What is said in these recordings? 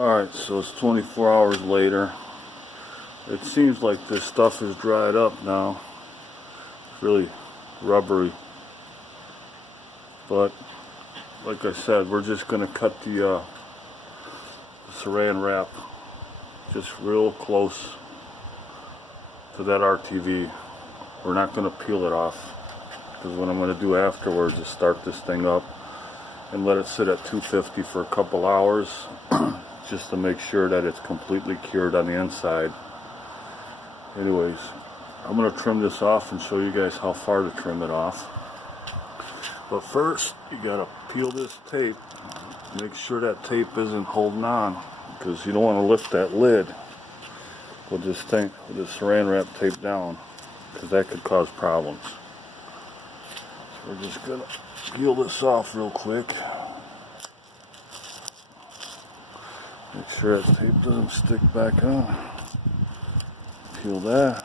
Alright, so it's 24 hours later. It seems like this stuff is dried up now. It's really rubbery. But, like I said, we're just going to cut the saran wrap just real close to that RTV. We're not going to peel it off, because what I'm going to do afterwards is start this thing up and let it sit at 250 for a couple hours just to make sure that it's completely cured on the inside. Anyways, I'm going to trim this off and show you guys how far to trim it off. But first, you got to peel this tape. Make sure that tape isn't holding on, because you don't want to lift that lid with this thing, with this saran wrap tape down, because that could cause problems. So we're just going to peel this off real quick. Make sure that tape doesn't stick back on. Peel that.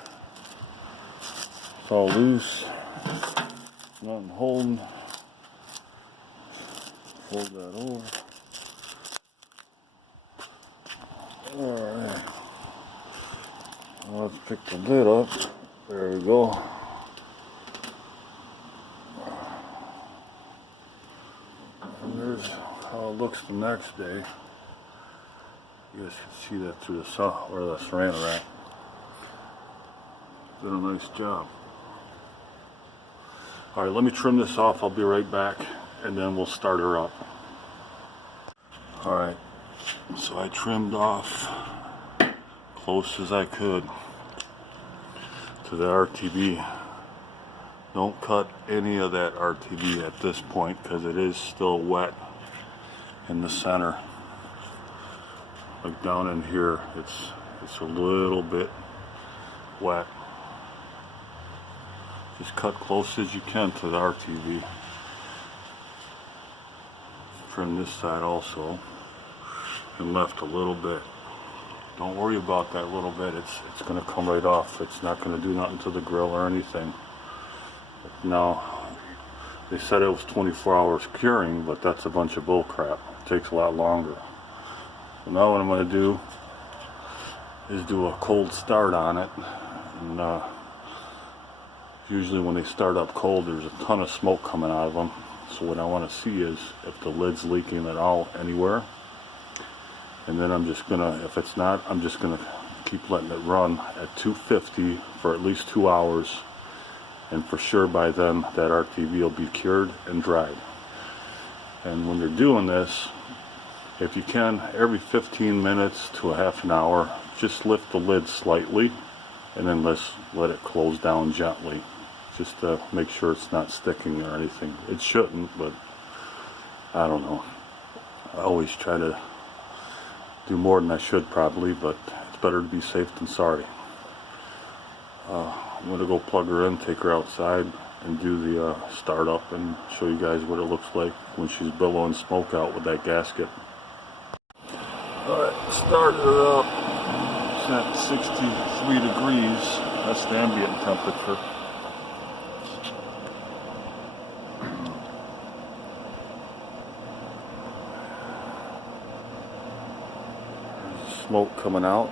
It's all loose. Nothing holding. Fold that over. Alright. Let's pick the lid up. There we go. And there's how it looks the next day. You guys can see that through the saran wrap. Did a nice job. Alright, let me trim this off. I'll be right back, and then we'll start her up. Alright, so I trimmed off close as I could to the RTV. Don't cut any of that RTV at this point, because it is still wet in the center. Like down in here, it's a little bit wet. Just cut close as you can to the RTV. Trim this side also, and left a little bit. Don't worry about that little bit. It's going to come right off. It's not going to do nothing to the grill or anything. Now, they said it was 24 hours curing, but that's a bunch of bull crap. It takes a lot longer. So now what I'm going to do is do a cold start on it. And usually when they start up cold, there's a ton of smoke coming out of them. So what I want to see is if the lid's leaking at all anywhere. And then I'm just gonna, if it's not, I'm just gonna keep letting it run at 250 for at least 2 hours. And for sure by then that RTV will be cured and dried. And when you're doing this, if you can, every 15 minutes to a half an hour, just lift the lid slightly and then let it close down gently, just to make sure it's not sticking or anything. It shouldn't, but I don't know. I always try to do more than I should probably, but it's better to be safe than sorry. I'm going to go plug her in, take her outside, and do the startup and show you guys what it looks like when she's billowing smoke out with that gasket. Alright, started her up. It's at 63 degrees. That's the ambient temperature. There's smoke coming out.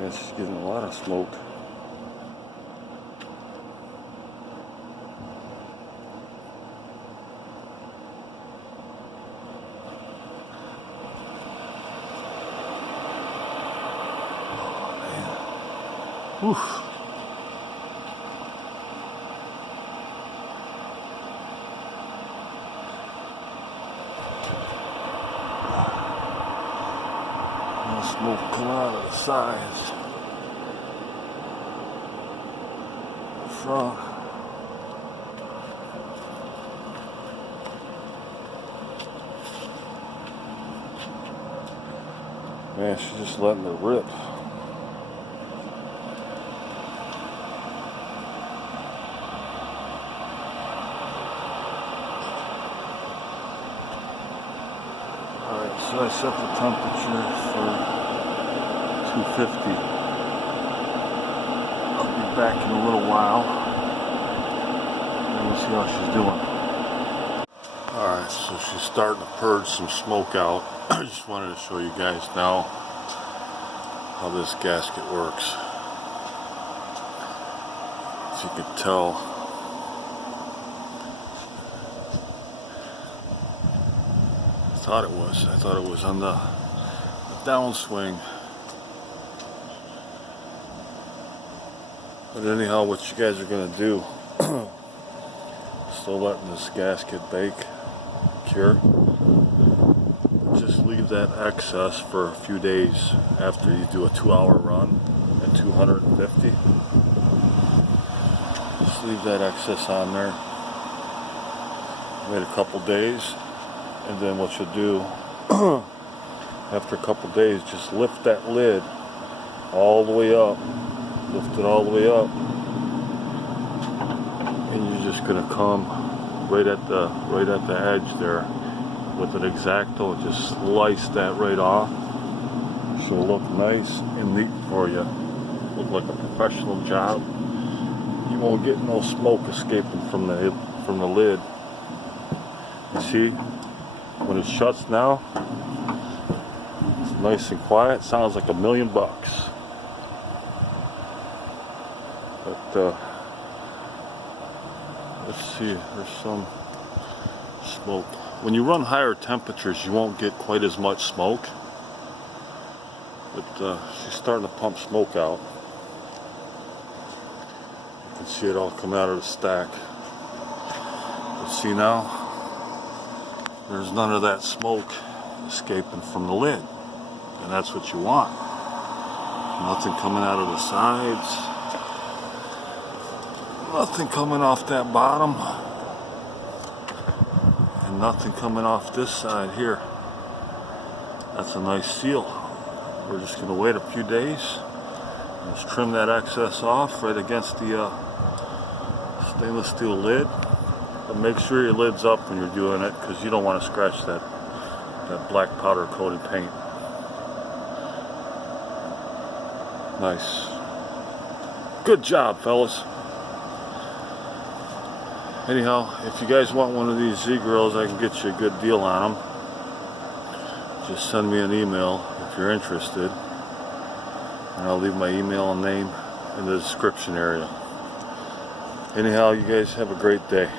Yeah, she's getting a lot of smoke. Oh, man. Oof. Smoke come out of the sides, the front. Man, she's just letting it rip. So I set the temperature for 250. I'll be back in a little while and we'll see how she's doing. Alright, so she's starting to purge some smoke out. I just wanted to show you guys now how this gasket works. As you can tell, I thought it was on the downswing. But anyhow, what you guys are going to do, still letting this gasket bake, cure. Just leave that excess for a few days after you do a 2-hour run at 250. Just leave that excess on there. Wait a couple days, and then what you'll do after a couple days, just lift that lid all the way up. Lift it all the way up, and you're just gonna come right at the edge there with an X-Acto, just slice that right off. So it'll look nice and neat for you. Look like a professional job. You won't get no smoke escaping from the lid. You see, when it shuts now, it's nice and quiet. Sounds like $1,000,000. But let's see, there's some smoke. When you run higher temperatures, you won't get quite as much smoke. But she's starting to pump smoke out. You can see it all come out of the stack. But see now, there's none of that smoke escaping from the lid. And that's what you want. Nothing coming out of the sides. Nothing coming off that bottom, and nothing coming off this side here. That's a nice seal. We're just going to wait a few days. Just trim that excess off right against the stainless steel lid. But make sure your lid's up when you're doing it, because you don't want to scratch that black powder coated paint. Nice. Good job, fellas. Anyhow, if you guys want one of these Z grills, I can get you a good deal on them. Just send me an email if you're interested, and I'll leave my email and name in the description area. Anyhow, you guys have a great day.